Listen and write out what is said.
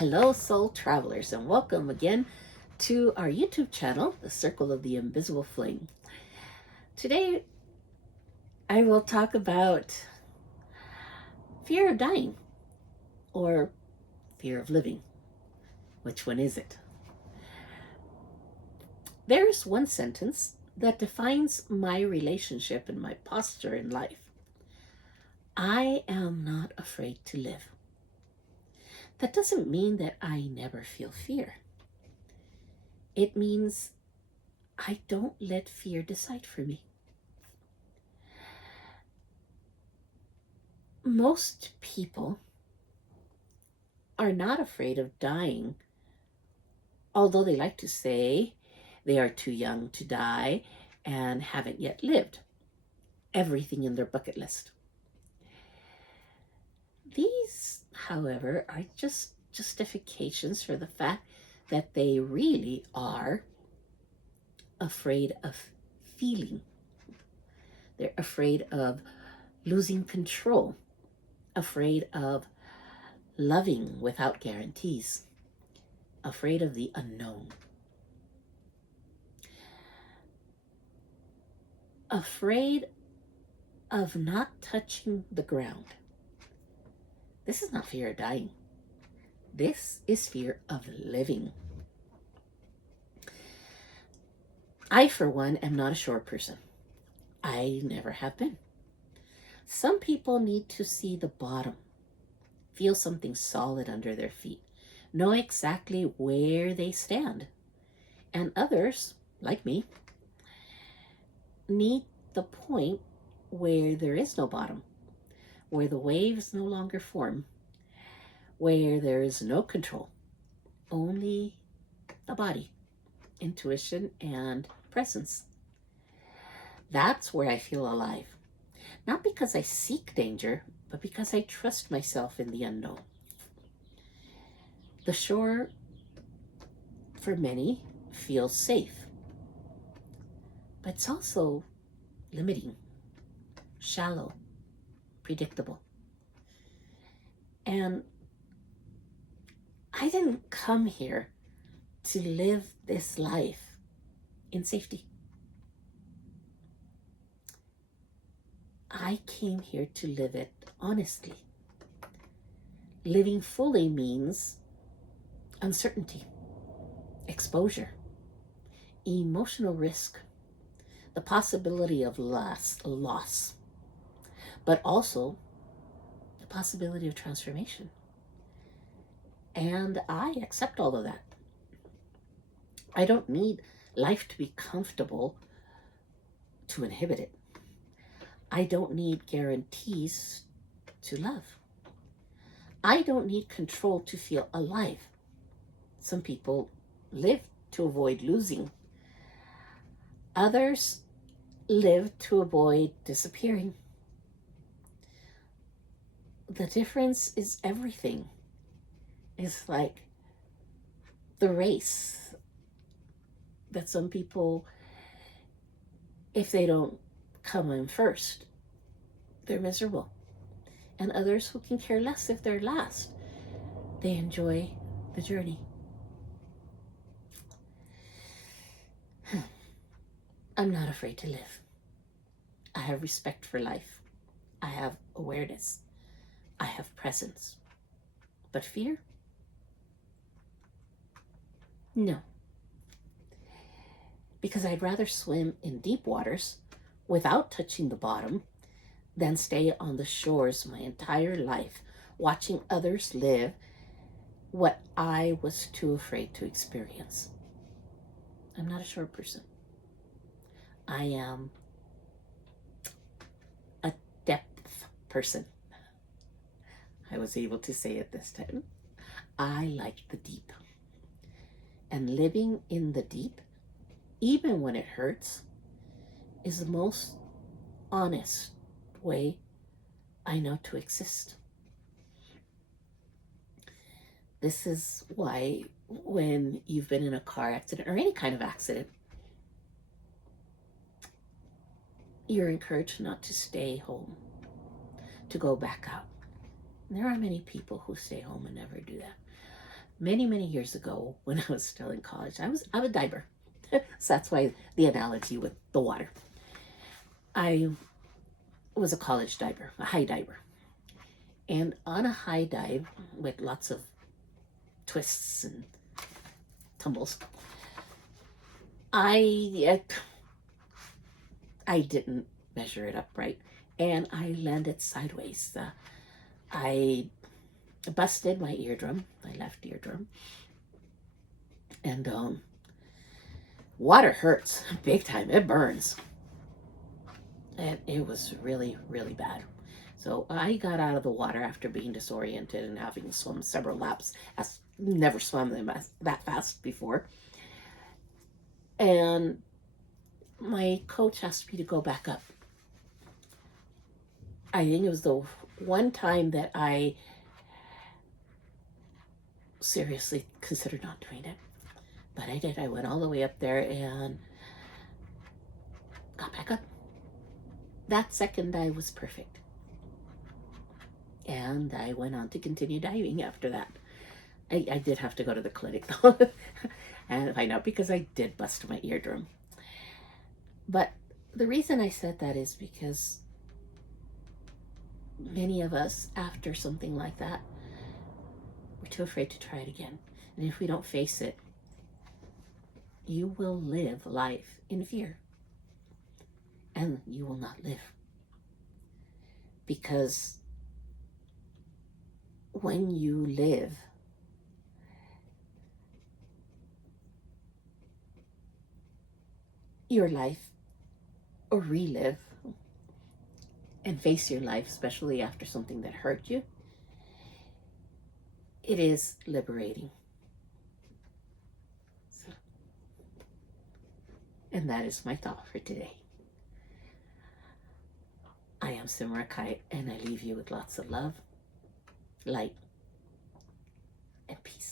Hello, soul travelers, and welcome again to our YouTube channel, The Circle of the Invisible Flame. Today, I will talk about fear of dying or fear of living. Which one is it? There's one sentence that defines my relationship and my posture in life. I am not afraid to live. That doesn't mean that I never feel fear. It means I don't let fear decide for me. Most people are not afraid of dying, although they like to say they are too young to die and haven't yet lived everything in their bucket list. These, however, are just justifications for the fact that they really are afraid of feeling. They're afraid of losing control, afraid of loving without guarantees, afraid of the unknown, afraid of not touching the ground. This is not fear of dying. This is fear of living. I, for one, am not a shore person. I never have been. Some people need to see the bottom, feel something solid under their feet, know exactly where they stand. And others, like me, need the point where there is no bottom, where the waves no longer form, where there is no control, only the body, intuition, and presence. That's where I feel alive. Not because I seek danger, but because I trust myself in the unknown. The shore, for many, feels safe, but it's also limiting, shallow, predictable. And I didn't come here to live this life in safety. I came here to live it honestly. Living fully means uncertainty, exposure, emotional risk, the possibility of loss, but also the possibility of transformation. And I accept all of that. I don't need life to be comfortable to inhibit it. I don't need guarantees to love. I don't need control to feel alive. Some people live to avoid losing. Others live to avoid disappearing. The difference is everything. It's like the race that some people, if they don't come in first, they're miserable. And others who can care less if they're last, they enjoy the journey. I'm not afraid to live. I have respect for life. I have awareness. I have presence. But fear? No. Because I'd rather swim in deep waters without touching the bottom than stay on the shores my entire life watching others live what I was too afraid to experience. I'm not a shore person. I am a depth person. I was able to say it this time. I like the deep. And living in the deep, even when it hurts, is the most honest way I know to exist. This is why when you've been in a car accident or any kind of accident, you're encouraged not to stay home, to go back out. There are many people who stay home and never do that. many, many years ago when I was still in college, I'm a diver. So that's why the analogy with the water. I was a college diver, a high diver. And on a high dive with lots of twists and tumbles, I didn't measure it up right, and I landed sideways. I busted my eardrum, my left eardrum, and water hurts big time. It burns, and it was really, really bad. So I got out of the water after being disoriented and having swum several laps. I never swum them that fast before. And my coach asked me to go back up. I think it was the one time that I seriously considered not doing it. But I did. I went all the way up there and got back up. That second dive was perfect. And I went on to continue diving after that. I did have to go to the clinic though and find out because I did bust my eardrum. But the reason I said that is because many of us, after something like that, we're too afraid to try it again. And if we don't face it, you will live life in fear. And you will not live. Because when you live, your life, or relive and face your life, especially after something that hurt you, it is liberating. So, and that is my thought for today. I am Simera'Kai, and I leave you with lots of love, light, and peace.